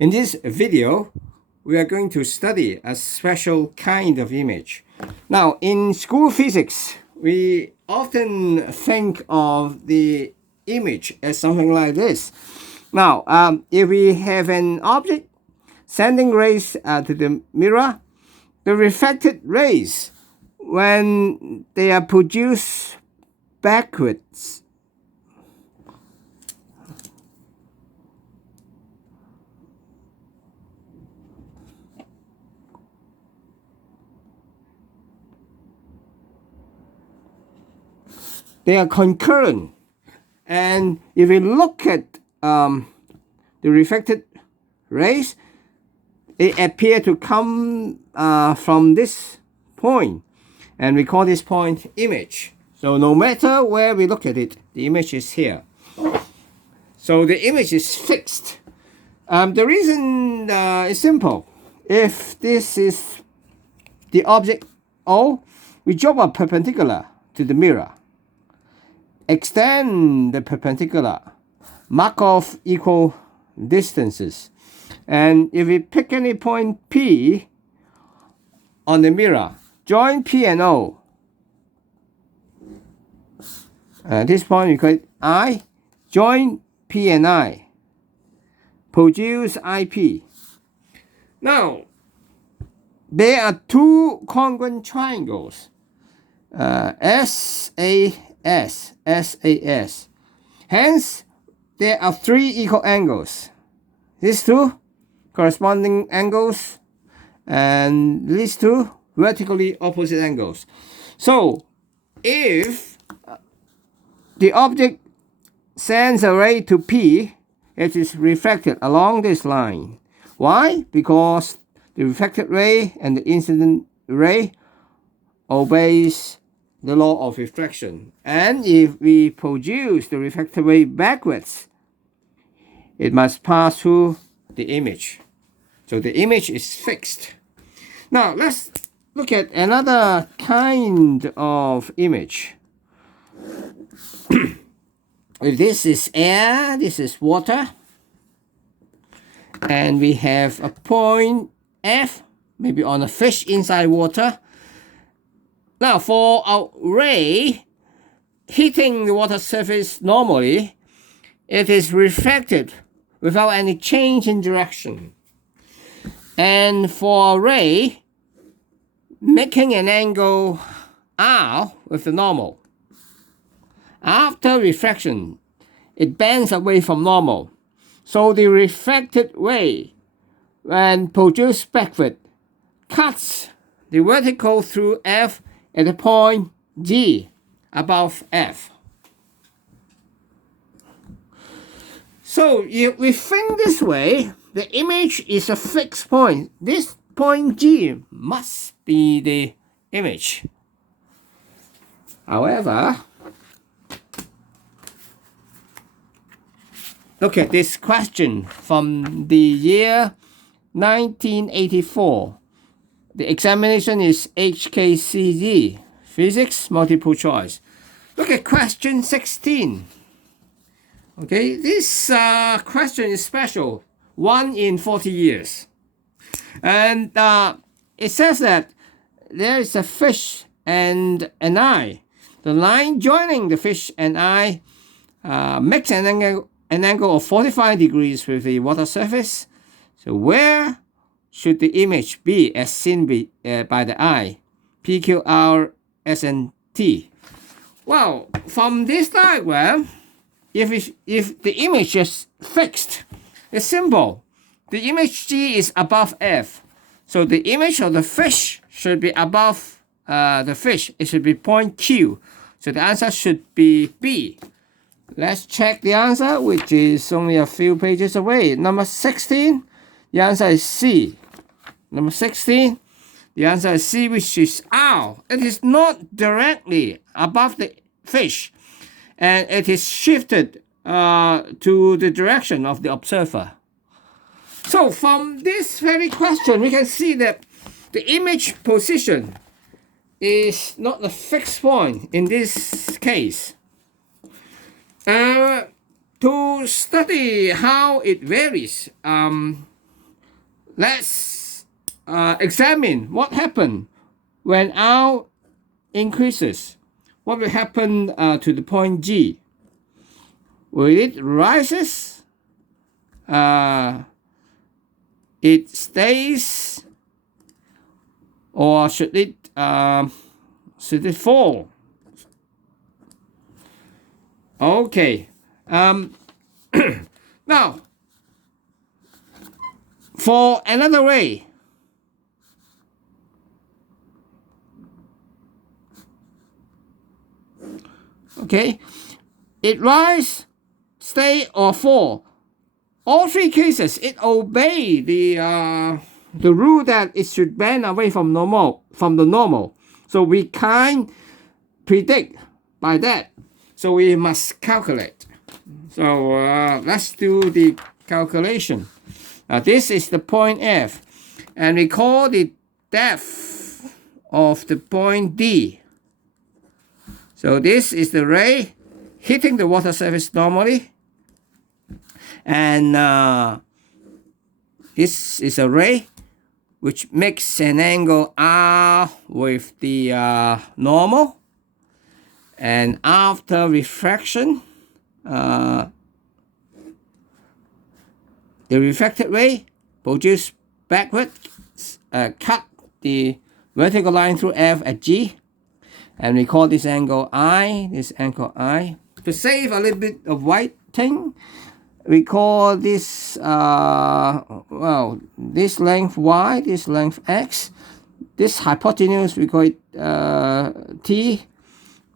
In this video, we are going to study a special kind of image. Now, in school physics, we often think of the image as something like this. Now, if we have an object sending rays to the mirror, the reflected rays, when they are produced backwards, they are concurrent. And if we look at the reflected rays, they appear to come from this point, and we call this point image. So no matter where we look at it, the image is here. So the image is fixed. The reason is simple. If this is the object O, we drop a perpendicular to the mirror, extend the perpendicular, mark off equal distances, and if we pick any point P on the mirror, join P and O. At this point we call it I, join P and I, produce IP. Now, there are two congruent triangles, SAS. Hence, there are three equal angles. These two corresponding angles, and these two vertically opposite angles. So, if the object sends a ray to P, it is reflected along this line. Why? Because the reflected ray and the incident ray obeys the law of reflection. And if we produce the reflected ray backwards, it must pass through the image. So the image is fixed. Now let's look at another kind of image. If this is air, this is water, and we have a point F, maybe on a fish inside water. Now, for a ray hitting the water surface normally, it is reflected without any change in direction. And for a ray making an angle R with the normal, after reflection, it bends away from normal. So the reflected ray, when produced backward, cuts the vertical through F at the point G above F. So if we think this way, the image is a fixed point. This point G must be the image. However, look at this question from the year 1984. The examination is HKCD, Physics, Multiple Choice. Look at question 16. Okay, this question is special, 1 in 40 years. And it says that there is a fish and an eye. The line joining the fish and eye makes an angle of 45 degrees with the water surface. So where should the image be as seen by the eye? P, Q, R, S, and T. Well, from this diagram, if the image is fixed, it's simple. The image G is above F. So the image of the fish should be above the fish. It should be point Q. So the answer should be B. Let's check the answer, which is only a few pages away. Number 16, the answer is C. Number 16, the answer is C, which is R. It is not directly above the fish, and it is shifted to the direction of the observer. So from this very question, we can see that the image position is not a fixed point in this case. To study how it varies, let's examine what happened when R increases. What will happen to the point G? Will it rises? It stays, or should it fall? Okay. Now, for another ray, okay, it rise, stay, or fall. All three cases, it obey the rule that it should bend away from the normal. So we can't predict by that. So we must calculate. So let's do the calculation. This is the point F, and we call the depth of the point D. So this is the ray hitting the water surface normally, and this is a ray which makes an angle R with the normal, and after refraction, the refracted ray projects backward, cut the vertical line through F at G, and we call this angle I, this angle I. To save a little bit of writing, we call this, this length Y, this length X, this hypotenuse we call it T,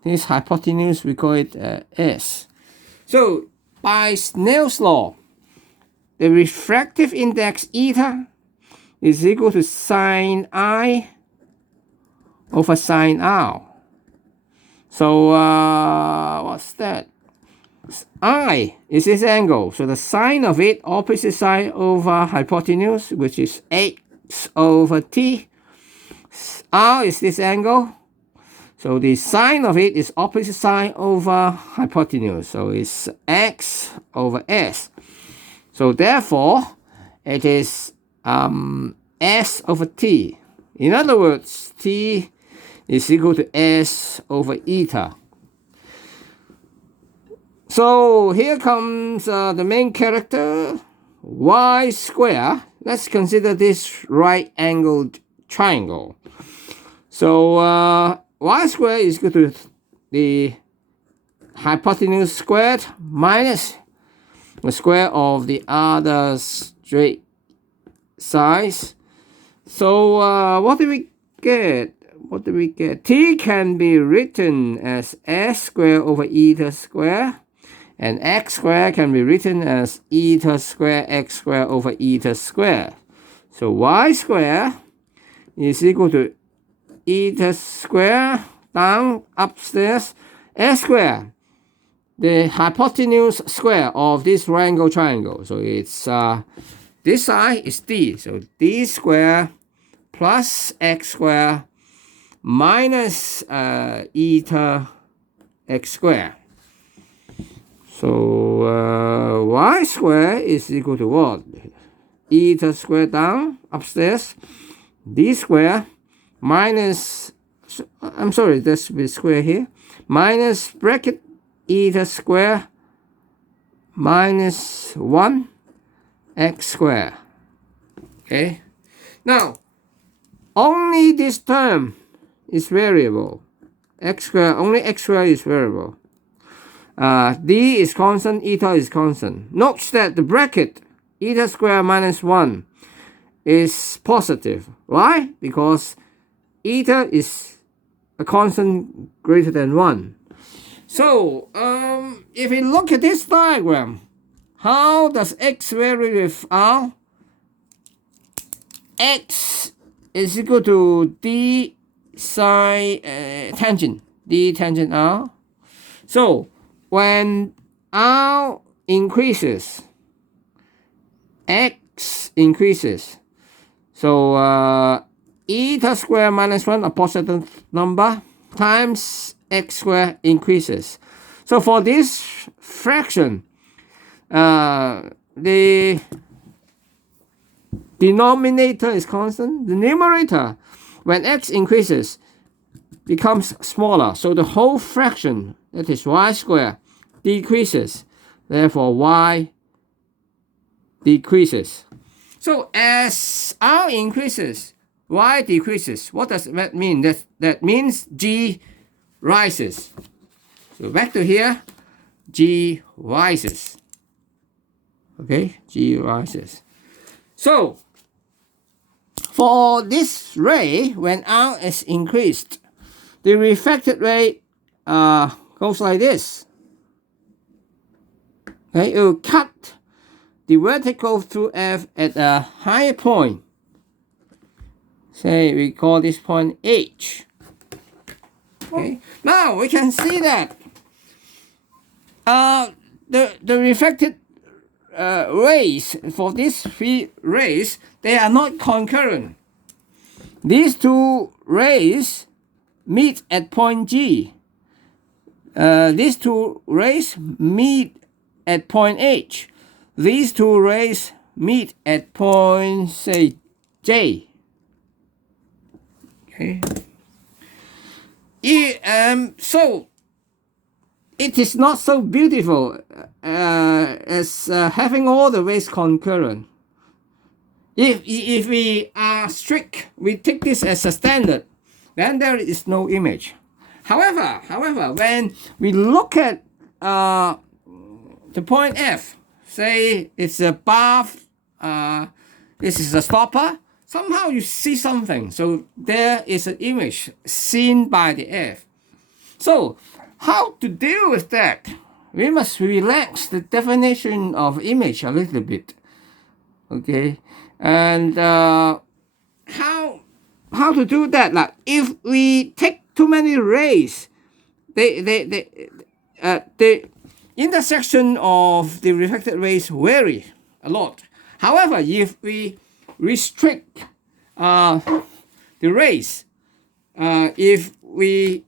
this hypotenuse we call it S. So by Snell's law, the refractive index eta is equal to sine I over sine R. So what's that? I is this angle. So the sine of it, opposite side over hypotenuse, which is X over T. R is this angle. So the sine of it is opposite side over hypotenuse. So it's X over S. So therefore, it is S over T. In other words, T is equal to S over eta. So here comes the main character, y square. Let's consider this right-angled triangle. So y squared is equal to the hypotenuse squared minus the square of the other straight sides. So what do we get? What do we get? T can be written as S squared over eta squared, and X squared can be written as eta squared X squared over eta squared. So y squared is equal to eta squared down upstairs S squared, the hypotenuse square of this right-angle triangle. So it's this side is D. So D squared plus X squared minus eta X squared. So y squared is equal to what? Eta squared down upstairs, D squared minus, I'm sorry, that's with square here, minus bracket eta squared minus 1 X squared. Okay, now only this term is variable. X squared, only X squared is variable. D is constant, eta is constant. Note that the bracket eta squared minus 1 is positive. Why? Because eta is a constant greater than 1. So if we look at this diagram, how does X vary with R? X is equal to D sine tangent, D tangent R. So when R increases, X increases. So eta squared minus 1, a positive number, times X squared increases. So for this fraction, the denominator is constant, the numerator, when x increases, becomes smaller. So the whole fraction, that is y squared, decreases. Therefore, y decreases. So as r increases, y decreases. What does that mean? That means g rises. So back to here, g rises. Okay, g rises. So for this ray, when r is increased, the refracted ray goes like this. Okay, it will cut the vertical through F at a higher point. Say we call this point H. Okay, now we can see that the reflected rays for these three rays, they are not concurrent. These two rays meet at point G. These two rays meet at point H. These two rays meet at point, say, J. Okay. So it is not so beautiful as having all the rays concurrent. If we are strict, we take this as a standard, then there is no image. However, when we look at the point F, say it's a bath, this is a stopper, somehow you see something. So there is an image seen by the F. So how to deal with that? We must relax the definition of image a little bit. Okay, and how to do that? Like if we take too many rays, the intersection of the reflected rays vary a lot. However, if we restrict the rays, if we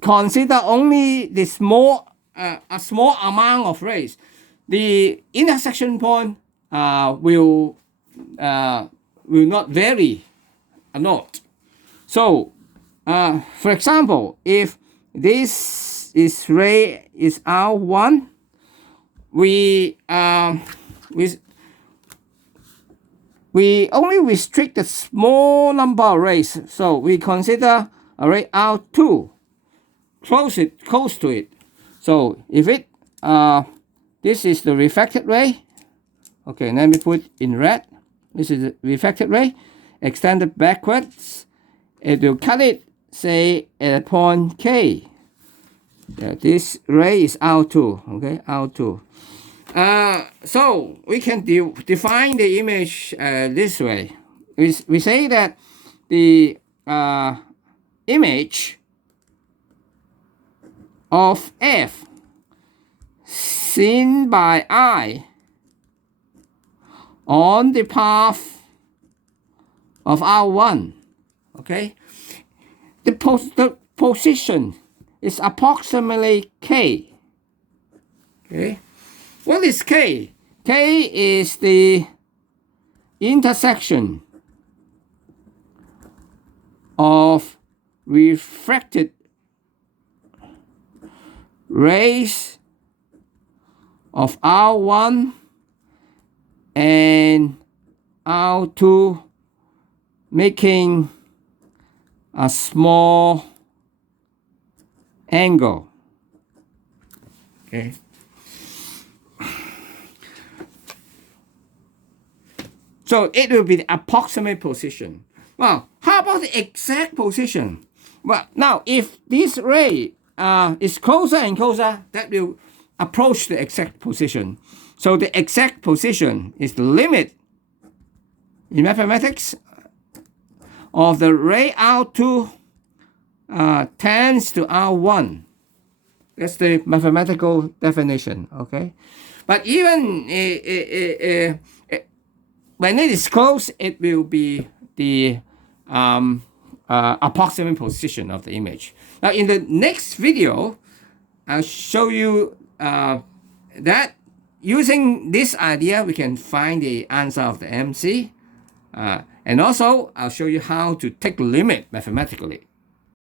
consider only the a small amount of rays, the intersection point will not vary a lot. So, for example, if this ray is R1, we only restrict the small number of rays. So we consider a ray R2, close to it. So if it this is the refracted ray. Okay, let me put in red. This is the refracted ray. Extended backwards. It will cut it, say, at point K. This ray is R2. Okay, R2. So we can define the image this way. We say that the image of F seen by I on the path of R1, okay, the position is approximately K. Okay, what is K? K is the intersection of refracted rays of R1 and R2 making a small angle. Okay. So it will be the approximate position. Well, how about the exact position? Well, now if this ray is closer and closer, that will approach the exact position. So the exact position is the limit in mathematics of the ray R2 tends to R1. That's the mathematical definition, okay? But even when it is close, it will be the approximate position of the image. Now, in the next video, I'll show you that using this idea, we can find the answer of the MC. And also, I'll show you how to take limit mathematically.